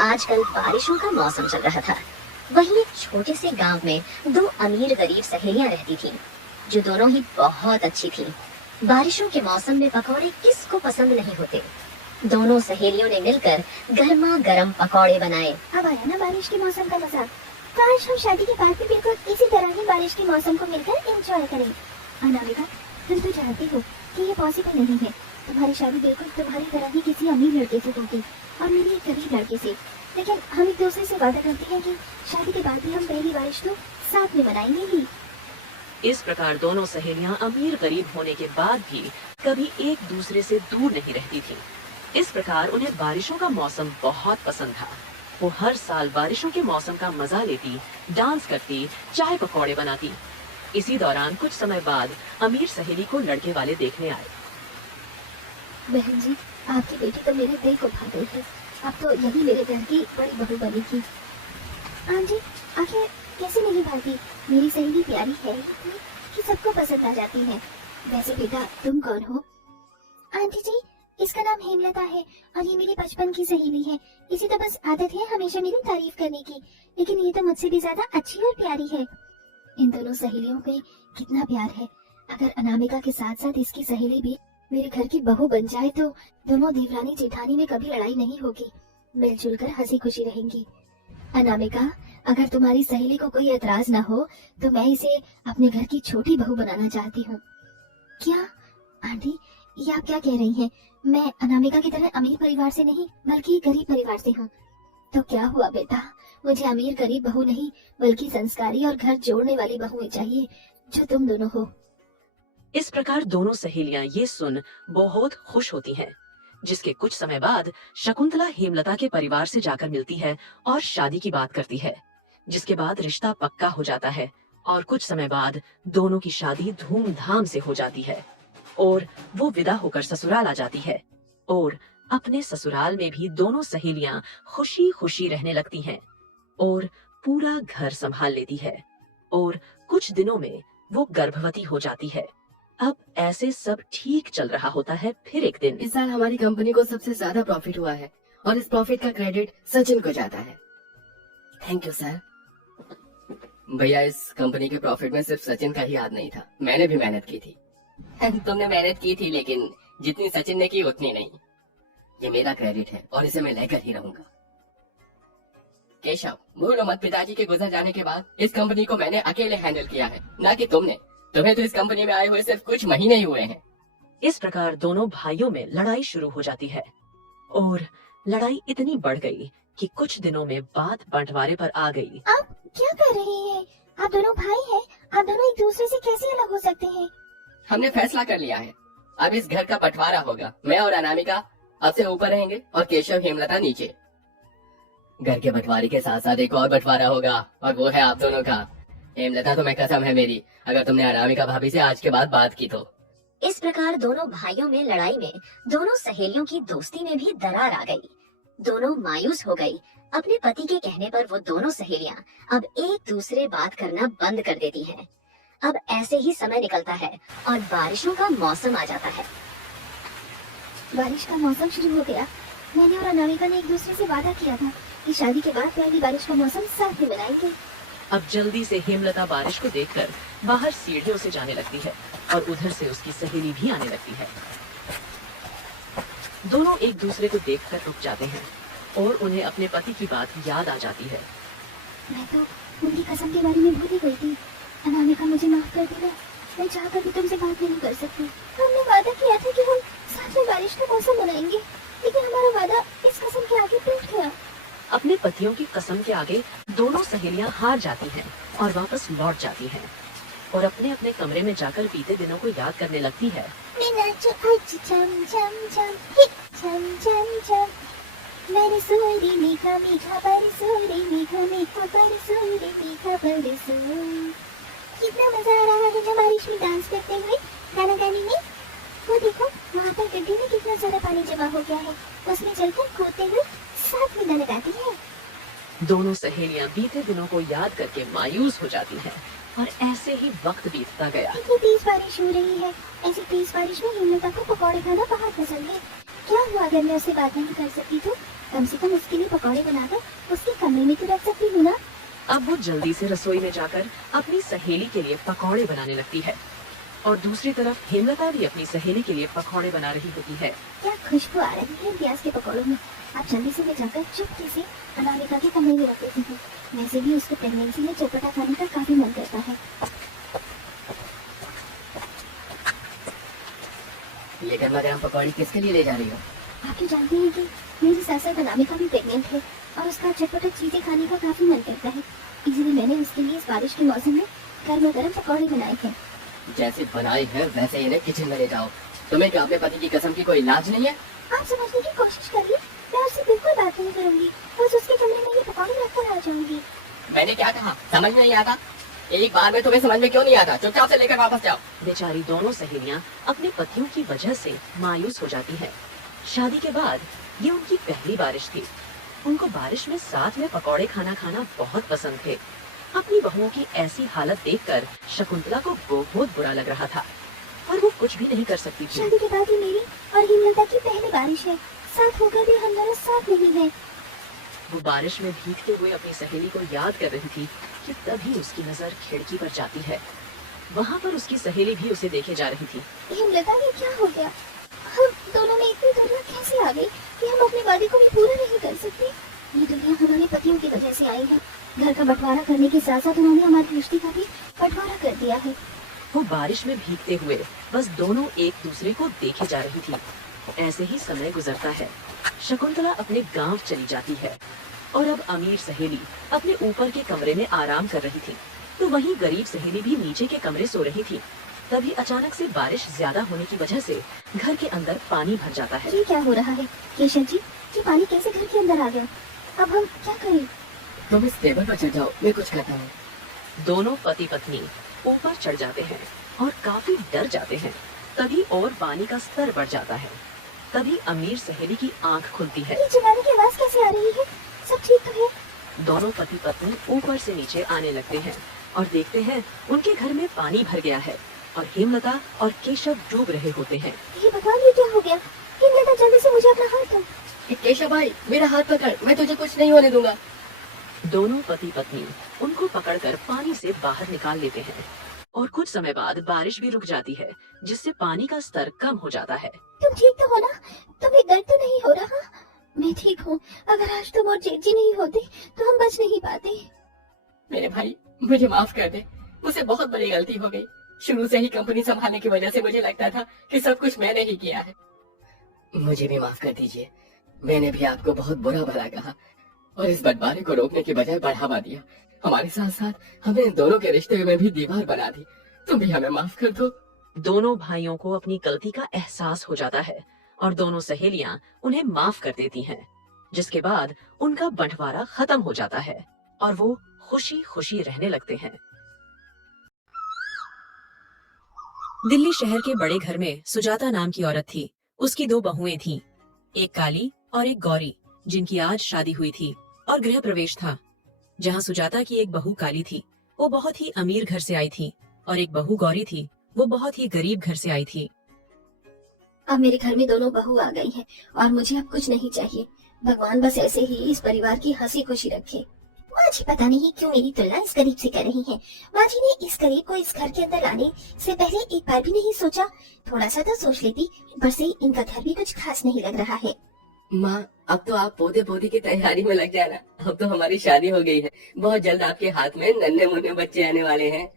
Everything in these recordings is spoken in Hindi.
आजकल बारिशों का मौसम चल रहा था। वहीं एक छोटे से गांव में दो अमीर गरीब सहेलियां रहती थीं, जो दोनों ही बहुत अच्छी थीं। बारिशों के मौसम में पकौड़े किसको पसंद नहीं होते। दोनों सहेलियों ने मिलकर गर्मा गर्म पकौड़े बनाए। अब आया ना बारिश के मौसम का मजा। काश हम शादी के बाद भी बिल्कुल इसी तरह ही बारिश के मौसम को मिलकर एंजॉय करें। अनामिका, तुम तो जानती हो कि ये पॉसिबल नहीं है। तुम्हारी शादी बिल्कुल तुम्हारी तरह ही किसी अमीर लड़के से होगी और मेरी एक गरीब लड़के से। लेकिन हम एक दूसरे से वादा करते हैं कि शादी के बाद भी हम पहली बारिश तो साथ में मनाएंगे ही। इस प्रकार दोनों सहेलियां अमीर गरीब होने के बाद भी कभी एक दूसरे से दूर नहीं रहती थीं। इस प्रकार उन्हें बारिशों का मौसम बहुत पसंद था। वो हर साल बारिशों के मौसम का मजा लेती, डांस करती, चाय पकौड़े बनाती। इसी दौरान कुछ समय बाद अमीर सहेली को लड़के वाले देखने आए। बहन जी, आपकी बेटी तो मेरे दिल को भा गई है। अब तो यही मेरे घर की बड़ी बहू बनेगी। आंटी, आखिर कैसे नहीं भाती? मेरी सहेली प्यारी है इतनी कि सबको पसंद आ जाती है। वैसे बेटा, तुम कौन हो? आंटी जी, इसका नाम हेमलता है और ये मेरी बचपन की सहेली है। इसी तो बस आदत है हमेशा मेरी तारीफ करने की, लेकिन ये तो मुझसे भी ज्यादा अच्छी और प्यारी है। इन दोनों सहेलियों में कितना प्यार है। अगर अनामिका के साथ साथ इसकी सहेली भी मेरे घर की बहू बन जाए तो दोनों देवरानी जेठानी में कभी लड़ाई नहीं होगी, मिलजुल कर हंसी खुशी रहेंगी। अनामिका, अगर तुम्हारी सहेली को कोई एतराज ना हो तो मैं इसे अपने घर की छोटी बहू बनाना चाहती हूँ। क्या आंटी, ये आप क्या कह रही हैं? मैं अनामिका की तरह अमीर परिवार से नहीं बल्कि गरीब परिवार से हूँ। तो क्या हुआ बेटा, मुझे अमीर गरीब बहू नहीं बल्कि संस्कारी और घर जोड़ने वाली बहू चाहिए, जो तुम दोनों हो। इस प्रकार दोनों सहेलियां ये सुन बहुत खुश होती हैं। जिसके कुछ समय बाद शकुंतला हेमलता के परिवार से जाकर मिलती है और शादी की बात करती है, जिसके बाद रिश्ता पक्का हो जाता है और कुछ समय बाद दोनों की शादी धूमधाम से हो जाती है और वो विदा होकर ससुराल आ जाती है। और अपने ससुराल में भी दोनों सहेलियां खुशी खुशी रहने लगती हैं और पूरा घर संभाल लेती है और कुछ दिनों में वो गर्भवती हो जाती है। अब ऐसे सब ठीक चल रहा होता है। फिर एक दिन इस साल हमारी कंपनी को सबसे ज्यादा प्रॉफिट हुआ है और इस प्रॉफिट का क्रेडिट सचिन को जाता है। Thank you sir. भैया, इस कंपनी के प्रॉफिट में सिर्फ सचिन का ही हाथ नहीं था, मैंने भी मेहनत की थी। तुमने मेहनत की थी लेकिन जितनी सचिन ने की उतनी नहीं। ये मेरा क्रेडिट है और इसे मैं लेकर ही रहूंगा। केशव, भूलो मत, पिताजी के गुजर जाने के बाद इस कंपनी को मैंने अकेले हैंडल किया है, ना कि तुमने। तुम्हें तो इस कंपनी में आए हुए सिर्फ कुछ महीने ही हुए हैं। इस प्रकार दोनों भाइयों में लड़ाई शुरू हो जाती है और लड़ाई इतनी बढ़ गई कि कुछ दिनों में बात बंटवारे पर आ गई। आप क्या कर रहे हैं? आप दोनों भाई हैं, आप दोनों एक दूसरे से कैसे अलग हो सकते हैं? हमने फैसला कर लिया है, अब इस घर का बंटवारा होगा। मैं और अनामिका अब से ऊपर रहेंगे और केशव हेमलता नीचे। घर के बंटवारे के साथ साथ एक और बंटवारा होगा और वो है आप दोनों का। हेमलता, तुम्हें कसम है मेरी, अगर तुमने अनामिका भाभी से आज के बाद बात की तो। इस प्रकार दोनों भाइयों में लड़ाई में दोनों सहेलियों की दोस्ती में भी दरार आ गई। दोनों मायूस हो गई। अपने पति के कहने पर वो दोनों सहेलियां अब एक दूसरे बात करना बंद कर देती हैं। अब ऐसे ही समय निकलता है और बारिशों का मौसम आ जाता है। बारिश का मौसम शुरू हो गया। मैंने और अनामिका ने एक दूसरे से वादा किया था कि शादी के बाद पहली बारिश का मौसम साथ में मनाएंगे। अब जल्दी से हेमलता बारिश को देखकर बाहर सीढ़ियों से जाने लगती है और उधर से उसकी सहेली भी आने लगती है। दोनों एक दूसरे को देखकर रुक जाते हैं और उन्हें अपने पति की बात याद आ जाती है। मैं तो उनकी कसम के बारे में भूल ही गई थी। अनामिका, मुझे माफ कर देना, मैं चाहकर भी तुमसे बात नहीं कर सकती। हमने वादा किया था कि हम साथ में बारिश का मौसम मनाएंगे, लेकिन हमारा वादा इस कसम के आगे टूट गया। अपने पतियों की कसम के आगे दोनों सहेलियां हार जाती हैं और वापस लौट जाती हैं और अपने अपने कमरे में जाकर बीते दिनों को याद करने लगती है। मैं नाचूं आज चम चम चम, ही चम चम चम, मेरे सूरी मीठा मीठा बरसोरी, मीठा मीठा बरसोरी, मीठा बरसोरी। कितना मजा आ रहा है जब बारिश में डांस करते हुए, गाना गाने में। वो देखो, वहाँ पर गड्ढे में कितना सारा पानी जमा हो गया है, उसमें चलकर कूदते हुए साथ में गाना गाती है। दोनों सहेलियां बीते दिनों को याद करके मायूस हो जाती हैं और ऐसे ही वक्त बीतता गया। इतनी तेज बारिश हो रही है। ऐसी तेज बारिश में हेमलता को पकौड़े खाना बहुत पसंद है। क्या हुआ अगर मैं उससे बात नहीं कर सकती तो? कम से कम उसके लिए पकौड़े बनाकर उसके कमरे में तो रख सकती हूँ ना। अब वो जल्दी से रसोई में जाकर अपनी सहेली के लिए पकौड़े बनाने लगती है और दूसरी तरफ हेमलता भी अपनी सहेली के लिए पकौड़े बना रही होती है। क्या खुशबू आ रही है प्याज के पकौड़ों में। आप जल्दी से ले जाकर चुपके से अनामिका के कमरे में रख देती हूँ। वैसे भी उसको प्रेगनेंसी में चटपटा खाने का काफी मन करता है। ये गर्मा गर्म पकौड़ी किसके लिए ले जा रही हो? आप तो जानते हैं कि मेरी सासा अनामिका भी प्रेग्नेंट है और उसका चटपटा चीजें खाने का काफी मन करता है। इसलिए मैंने उसके लिए इस बारिश के मौसम में गर्मा गर्म पकौड़े बनाए हैं। जैसे बनाई है वैसे इन्हें किचन में ले जाओ। तुम्हें क्या अपने पति की कसम की कोई लाज नहीं है? आप समझने की कोशिश करिए, मैं उससे बिल्कुल बात नहीं करूंगी, बस उसके कमरे में ये पकौड़े रखकर आ जाऊंगी। मैंने क्या कहा समझ नहीं आता? एक बार में तुम्हें समझ में क्यों नहीं आता? चुपचाप से लेकर वापस जाओ। बेचारी दोनों सहेलियां अपने पतियों की वजह से मायूस हो जाती है। शादी के बाद ये उनकी पहली बारिश थी। उनको बारिश में साथ में पकौड़े खाना बहुत पसंद थे। अपनी बहुओं की ऐसी हालत देखकर शकुंतला को बहुत बुरा लग रहा था और वो कुछ भी नहीं कर सकती थी। शादी के बाद ही मेरी और हेमलता की पहली बारिश है, साथ होकर भी हम दोनों साथ नहीं है। वो बारिश में भीगते हुए अपनी सहेली को याद कर रही थी कि तभी उसकी नजर खिड़की पर जाती है। वहाँ पर उसकी सहेली भी उसे देखे जा रही थी। हेमलता ये क्या हो गया? हम दोनों में इतनी दूरियां कैसे आ गई कि हम अपने वादे को भी पूरा नहीं कर सकते? ये दुनिया हमारे पतियों की वजह से आई है। घर का बंटवारा करने के साथ साथ उन्होंने हमारी रिश्ते का भी बंटवारा कर दिया है। वो बारिश में भीगते हुए बस दोनों एक दूसरे को देखे जा रही थी। ऐसे ही समय गुजरता है। शकुंतला अपने गांव चली जाती है और अब अमीर सहेली अपने ऊपर के कमरे में आराम कर रही थी, तो वहीं गरीब सहेली भी नीचे के कमरे सो रही थी। तभी अचानक से बारिश ज्यादा होने की वजह से घर के अंदर पानी भर जाता है। ये क्या हो रहा है केशव जी? ये पानी कैसे घर के अंदर आ गया? अब हम क्या करें? तुम इस टेबल पर चढ़ जाओ, मैं कुछ करता हूँ। दोनों पति पत्नी ऊपर चढ़ जाते हैं और काफी डर जाते हैं। तभी और पानी का स्तर बढ़ जाता है। तभी अमीर सहेली की आंख खुलती है। ये चिल्लाने की आवाज कैसे आ रही है? सब ठीक तो है? दोनों पति पत्नी ऊपर से नीचे आने लगते हैं और देखते हैं उनके घर में पानी भर गया है और हेमलता और केशव डूब रहे होते हैं। ये भगवान, ये क्या हो गया? हेमलता जल्दी से मुझे अपना हाथ दो। केशव भाई मेरा हाथ पकड़, मैं तुझे कुछ नहीं होने दूंगा। दोनों पति पत्नी उनको पकड़कर पानी से बाहर निकाल लेते हैं और कुछ समय बाद बारिश भी रुक जाती है, जिससे पानी का स्तर कम हो जाता है। तुम ठीक तो हो ना? तुम्हें दर्द तो नहीं हो रहा? मैं ठीक हूँ। अगर आज तुम और जेठ जी नहीं होते तो हम बच नहीं पाते। मेरे भाई मुझे माफ कर दे, मुझसे बहुत बड़ी गलती हो गई। शुरू से ही कंपनी संभालने की वजह से मुझे लगता था कि सब कुछ मैंने ही किया है। मुझे भी माफ कर दीजिए। मैंने भी आपको बहुत बुरा भला कहा और इस बंटवारे को रोकने के बजाय बढ़ावा दिया। हमारे साथ साथ हमने दोनों के रिश्ते में भी दीवार बना दी। तुम भी हमें माफ कर दो। दोनों भाइयों को अपनी गलती का एहसास हो जाता है और दोनों सहेलियां उन्हें माफ कर देती हैं, जिसके बाद उनका बंटवारा खत्म हो जाता है और वो खुशी खुशी रहने लगते हैं। दिल्ली शहर के बड़े घर में सुजाता नाम की औरत थी। उसकी 2 बहुएं थीं, एक काली और एक गौरी, जिनकी आज शादी हुई थी और गृह प्रवेश था। जहाँ सुजाता की एक बहू काली थी, वो बहुत ही अमीर घर से आई थी और एक बहू गौरी थी, वो बहुत ही गरीब घर से आई थी। अब मेरे घर में दोनों बहू आ गई हैं और मुझे अब कुछ नहीं चाहिए। भगवान बस ऐसे ही इस परिवार की हंसी खुशी रखे। माँ जी पता नहीं क्यों मेरी तुलना इस गरीब से कर रही हैं। माँ जी ने इस गरीब को इस घर के अंदर लाने से पहले एक बार भी नहीं सोचा? थोड़ा सा तो सोच लेती। ऊपर से इनका घर भी कुछ खास नहीं लग रहा है। माँ अब तो आप पौधे पौधे की तैयारी में लग जाना। अब तो हमारी शादी हो गई है। बहुत जल्द आपके हाथ में नन्हे मुन्ने बच्चे आने वाले हैं।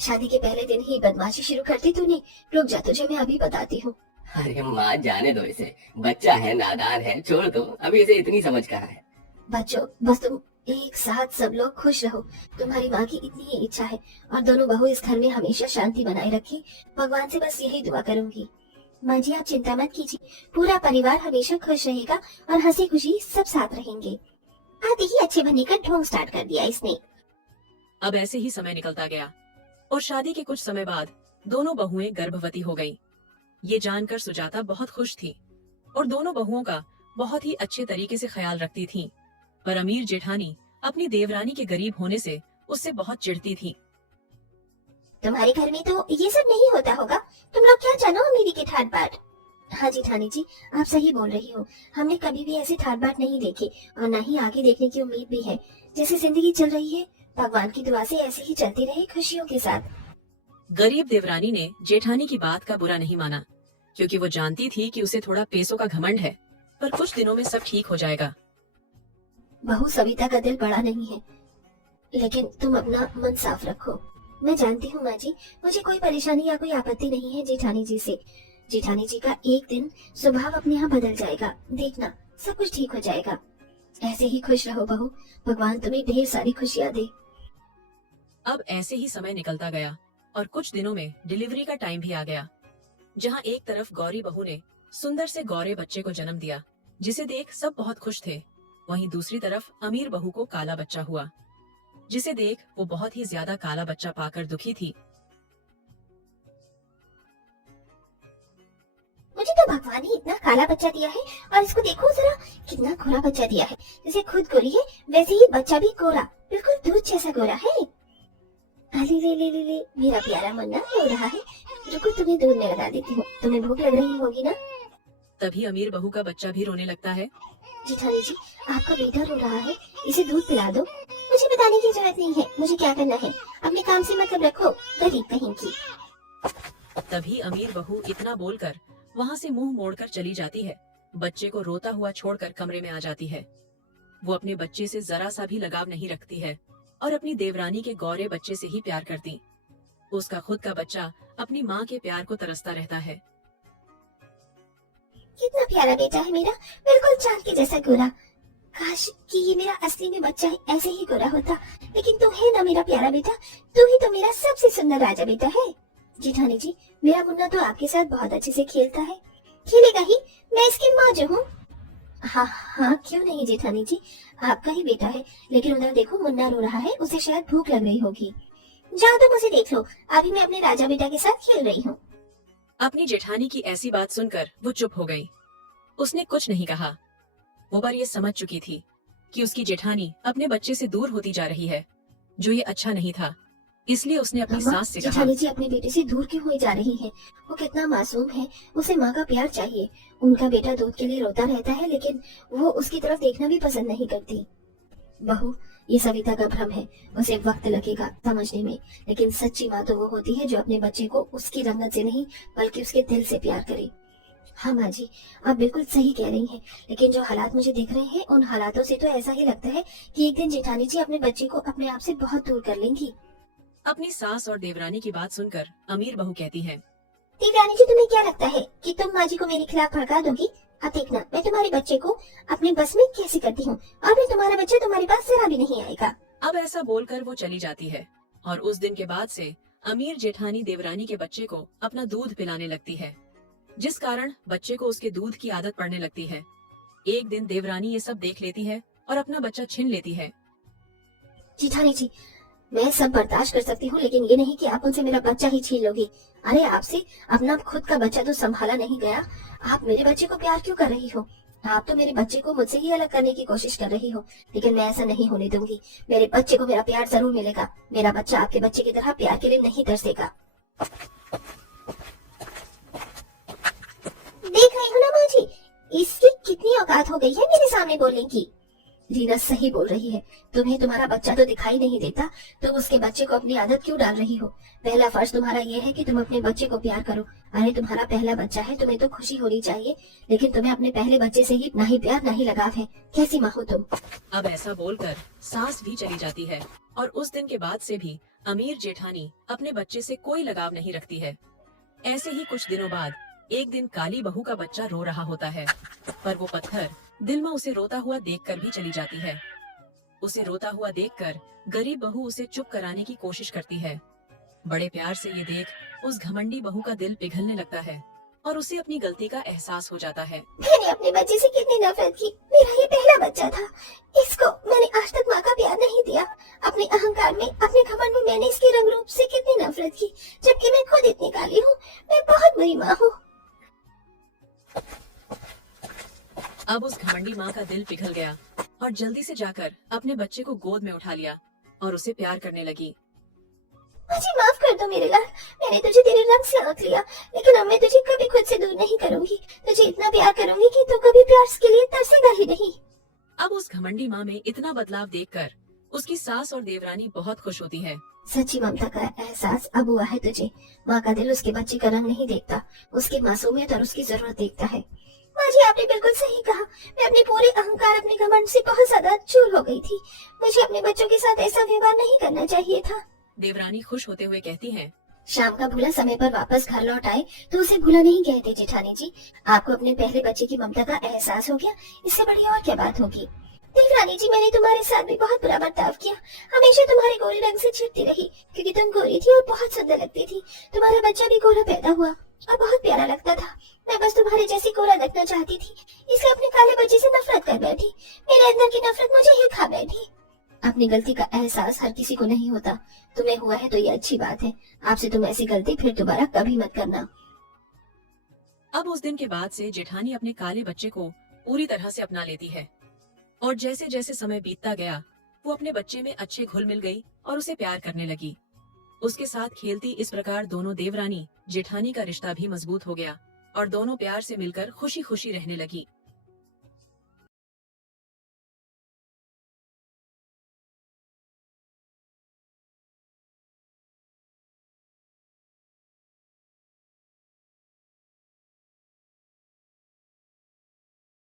शादी के पहले दिन ही बदमाशी शुरू करती तूने। रुक जा, तुझे मैं अभी बताती हूँ। अरे माँ जाने दो इसे, बच्चा है, नादान है, छोड़ दो। अभी इसे इतनी समझ कहाँ है। बच्चों बस तुम एक साथ सब लोग खुश रहो। तुम्हारी माँ की इतनी ही इच्छा है और दोनों बहू इस घर में हमेशा शांति बनाए रखे। भगवान से बस यही दुआ करूंगी। माँ जी आप चिंता मत कीजिए, पूरा परिवार हमेशा खुश रहेगा और हंसी खुशी सब साथ रहेंगे। आते ही अच्छे बनने का ढोंग स्टार्ट कर दिया इसने। अब ऐसे ही समय निकलता गया और शादी के कुछ समय बाद दोनों बहुएं गर्भवती हो गईं। ये जानकर सुजाता बहुत खुश थी और दोनों बहुओं का बहुत ही अच्छे तरीके से ख्याल रखती थीं। पर अमीर जेठानी अपनी देवरानी के गरीब होने से उससे बहुत चिढ़ती थी। तुम्हारे घर में तो ये सब नहीं होता होगा। तुम लोग क्या जानो अमीरी के ठाट बाट। हाँ जी ठानी जी, आप सही बोल रही हो। हमने कभी भी ऐसी ठाट बाट नहीं देखी और न ही आगे देखने की उम्मीद भी है। जैसे जिंदगी चल रही है, भगवान की दुआ से ऐसे ही चलती रहे खुशियों के साथ। गरीब देवरानी ने जेठानी की बात का बुरा नहीं माना, क्योंकि वो जानती थी कि उसे थोड़ा पैसों का घमंड है, पर कुछ दिनों में सब ठीक हो जाएगा। बहू सविता का दिल बड़ा नहीं है, लेकिन तुम अपना मन साफ रखो। मैं जानती हूँ माँ जी, मुझे कोई परेशानी या कोई आपत्ति नहीं है जेठानी जी से। जेठानी जी का एक दिन स्वभाव अपने यहाँ बदल जाएगा, देखना सब कुछ ठीक हो जाएगा। ऐसे ही खुश रहो बहू, भगवान तुम्हें ढेर सारी खुशियाँ दे। अब ऐसे ही समय निकलता गया और कुछ दिनों में डिलीवरी का टाइम भी आ गया, जहाँ एक तरफ गौरी बहू ने सुंदर से गौरे बच्चे को जन्म दिया, जिसे देख सब बहुत खुश थे। वहीं दूसरी तरफ अमीर बहू को काला बच्चा हुआ, जिसे देख वो बहुत ही ज्यादा काला बच्चा पाकर दुखी थी। मुझे तो भगवान ही इतना काला बच्चा दिया है, और इसको देखो जरा कितना गोरा बच्चा दिया है। जैसे खुद गोरी है वैसे ही बच्चा भी गोरा, बिल्कुल दूध जैसा गोरा है। अरे ले ले ले ले, मेरा प्यारा मुन्ना रो रहा है। रुको तुम्हें दूध में लगा देती हूँ, तुम्हें भूख लग रही होगी ना। तभी अमीर बहू का बच्चा भी रोने लगता है। जेठानी जी, आपका बेटा रो रहा है, इसे दूध पिला दो। मुझे बताने की जरूरत नहीं है मुझे क्या करना है, अपने काम से मतलब रखो, गरीब कहीं की। तभी अमीर बहू इतना बोलकर वहाँ से मुंह मोड़कर चली जाती है। बच्चे को रोता हुआ छोड़कर कमरे में आ जाती है। वो अपने बच्चे से जरा सा भी लगाव नहीं रखती है और अपनी देवरानी के गौरे बच्चे से ही प्यार करती। उसका खुद का बच्चा अपनी माँ के प्यार को तरसता रहता है। कितना प्यारा बेटा है मेरा, बिल्कुल चांद के जैसा गोरा। काश कि ये मेरा असली में बच्चा ऐसे ही गोरा होता। लेकिन तू है ना मेरा प्यारा बेटा, तू ही तो मेरा सबसे सुंदर राजा बेटा है। जेठानी जी, मेरा मुन्ना तो आपके साथ बहुत अच्छे से खेलता है। खेलेगा ही, मैं इसकी माँ जो हूँ। हाँ हाँ, क्यों नहीं जेठानी जी, आपका ही बेटा है। लेकिन उधर देखो मुन्ना रो रहा है, उसे शायद भूख लग रही होगी। जाओ तुम उसे देख लो, अभी मैं अपने राजा बेटा के साथ खेल रही हूँ। अपनी जेठानी की ऐसी बात सुनकर वो चुप हो गई। उसने कुछ नहीं कहा। वो बार ये समझ चुकी थी कि उसकी जेठानी अपने बच्चे से दूर होती जा रही है, जो ये अच्छा नहीं था। इसलिए उसने अपनी सास से कहा, जेठानी जी अपने बेटे से दूर क्यों हुई जा रही है? वो कितना मासूम है, उसे माँ का प्यार चाहिए। उनका बेटा दूध के लिए रोता रहता है, लेकिन वो उसकी तरफ देखना भी पसंद नहीं करती। बहू, ये सविता का भ्रम है, उसे वक्त लगेगा समझने में। लेकिन सच्ची माँ तो वो होती है जो अपने बच्चे को उसकी रंगत से नहीं बल्कि उसके दिल से प्यार करे। हाँ माँ जी, आप बिल्कुल सही कह रही हैं, लेकिन जो हालात मुझे दिख रहे हैं उन हालातों से तो ऐसा ही लगता है कि एक दिन जेठानी जी अपने बच्चे को अपने आप से बहुत दूर कर लेंगी। अपनी सास और देवरानी की बात सुनकर अमीर बहू कहती है, देवरानी जी, तुम्हें क्या लगता है कि तुम माँ जी को मेरे खिलाफ भड़का दोगी? अब देखना मैं तुम्हारे बच्चे को अपने बस में कैसे करती हूँ, और फिर तुम्हारा बच्चा तुम्हारे पास जरा भी नहीं आएगा। अब ऐसा बोलकर वो चली जाती है और उस दिन के बाद से अमीर जेठानी देवरानी के बच्चे को अपना दूध पिलाने लगती है, जिस कारण बच्चे को उसके दूध की आदत पड़ने लगती है। एक दिन देवरानी ये सब देख लेती है और अपना बच्चा छीन लेती है। जेठानी जी, मैं सब बर्दाश्त कर सकती हूँ, लेकिन ये नहीं कि आप उनसे मेरा बच्चा ही छीन लोगी। अरे आपसे अपना खुद का बच्चा तो संभाला नहीं गया, आप मेरे बच्चे को प्यार क्यों कर रही हो? आप तो मेरे बच्चे को मुझसे ही अलग करने की कोशिश कर रही हो, लेकिन मैं ऐसा नहीं होने दूंगी। मेरे बच्चे को मेरा प्यार जरूर मिलेगा। मेरा बच्चा आपके बच्चे की तरह प्यार के लिए नहीं तरसेगा। देख रही हो ना माँ जी, इसकी कितनी औकात हो गई है मेरे सामने बोलने की। रीना सही बोल रही है, तुम्हें तुम्हारा बच्चा तो दिखाई नहीं देता, तुम उसके बच्चे को अपनी आदत क्यों डाल रही हो? पहला फर्ज तुम्हारा ये है कि तुम अपने बच्चे को प्यार करो। अरे तुम्हारा पहला बच्चा है, तुम्हें तो खुशी होनी चाहिए, लेकिन तुम्हें अपने पहले बच्चे से ही ना ही प्यार ना ही लगाव है। कैसी माँ हो तुम? अब ऐसा बोलकर सास भी चली जाती है और उस दिन के बाद से भी अमीर जेठानी अपने बच्चे से कोई लगाव नहीं रखती है। ऐसे ही कुछ दिनों बाद एक दिन काली बहू का बच्चा रो रहा होता है, पर वो पत्थर दिलमा उसे रोता हुआ देखकर भी चली जाती है। उसे रोता हुआ देखकर गरीब बहू उसे चुप कराने की कोशिश करती है। बड़े प्यार से ये देख उस घमंडी बहू का दिल पिघलने लगता है और उसे अपनी गलती का एहसास हो जाता है। मैंने अपने बच्चे से कितनी नफरत की, मेरा ये पहला बच्चा था, इसको मैंने आज तक माँ का प्यार नहीं दिया। अपने अहंकार में, अपने घमंड में मैंने इसके रंग रूप से कितनी नफरत की, जबकि मैं खुद इतनी काली हूँ। मैं बहुत बुरी माँ हूँ। अब उस घमंडी माँ का दिल पिघल गया और जल्दी से जाकर अपने बच्चे को गोद में उठा लिया और उसे प्यार करने लगी। मुझे माफ कर दो मेरे लाल, मैंने तुझे तेरे रंग से आंक लिया, लेकिन अब मैं तुझे कभी खुद से दूर नहीं करूंगी। तुझे इतना प्यार करूंगी कि तू कभी प्यार के लिए तरसेगा ही नहीं। अब उस घमंडी माँ में इतना बदलाव देखकर उसकी सास और देवरानी बहुत खुश होती है। सच्ची ममता का एहसास अब हुआ है तुझे। माँ का दिल उसके बच्चे का रंग नहीं देखता, उसकी मासूमियत और उसकी जरूरत देखता है। माँ जी, आपने बिल्कुल सही कहा। मैं अपने पूरे अहंकार, अपने घमंड से बहुत ज्यादा चूर हो गई थी। मुझे अपने बच्चों के साथ ऐसा व्यवहार नहीं करना चाहिए था। देवरानी खुश होते हुए कहती है, शाम का भूला समय पर वापस घर लौट आए तो उसे भूला नहीं कहते जेठानी जी। आपको अपने पहले बच्चे की ममता का एहसास हो गया, इससे बड़ी और क्या बात होगी। देवरानी जी, मैंने तुम्हारे साथ भी बहुत बुरा बर्ताव किया। हमेशा तुम्हारे गोरे रंग से चिढ़ती रही, क्योंकि तुम गोरी थी और बहुत सुंदर लगती थी। तुम्हारा बच्चा भी गोरा पैदा हुआ और बहुत प्यारा लगता था। मैं बस तुम्हारे जैसी गोरा देखना चाहती थी, इसलिए अपने काले बच्चे से नफरत कर बैठी। मेरे अंदर की नफरत मुझे ही खा बैठी। अपनी गलती का एहसास हर किसी को नहीं होता। तुम्हें हुआ है तो ये अच्छी बात है। आपसे तुम ऐसी गलती फिर दोबारा कभी मत करना। अब उस दिन के बाद से जेठानी अपने काले बच्चे को पूरी तरह से अपना लेती है और जैसे जैसे समय बीतता गया वो अपने बच्चे में अच्छे घुल मिल गई और उसे प्यार करने लगी। उसके साथ खेलती इस प्रकार दोनों देवरानी जेठानी का रिश्ता भी मजबूत हो गया और दोनों प्यार से मिलकर खुशी खुशी रहने लगी।